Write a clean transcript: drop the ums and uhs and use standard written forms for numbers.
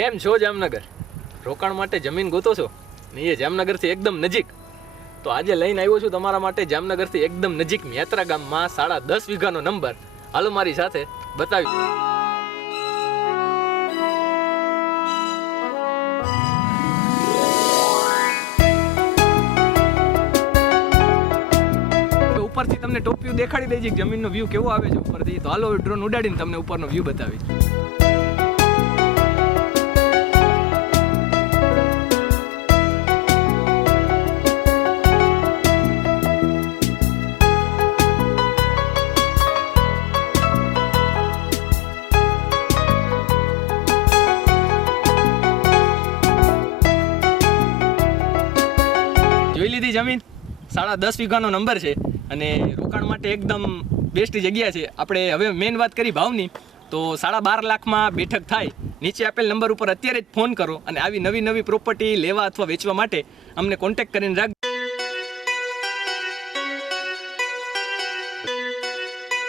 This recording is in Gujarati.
કેમ છો જામનગર? રોકાણ માટે જમીન ગોતો છો ને એ જામનગરથી એકદમ નજીક? તો આજે લઈને આવ્યો છું તમારા માટે જામનગરથી એકદમ નજીક યાત્રા ગામમાં 10.5 વીઘાનો નંબર. હાલો મારી સાથે બતાવી. ઉપરથી તમને ટોપ વ્યૂ દેખાડી દઈ છે જમીનનો વ્યૂ કેવો આવે છે ઉપરથી. તો હાલો ડ્રોન ઉડાડીને તમને ઉપરનો વ્યૂ બતાવી. જોઈ લીધી જમીન? 10.5 વીઘાનો નંબર છે અને રોકાણ માટે એકદમ બેસ્ટ જગ્યા છે. આપણે હવે મેઇન વાત કરી ભાવની, તો 12.5 લાખમાં બેઠક થાય. નીચે આપેલ નંબર ઉપર અત્યારે જ ફોન કરો અને આવી નવી પ્રોપર્ટી લેવા અથવા વેચવા માટે અમને કોન્ટેક્ટ કરીને રાખજો.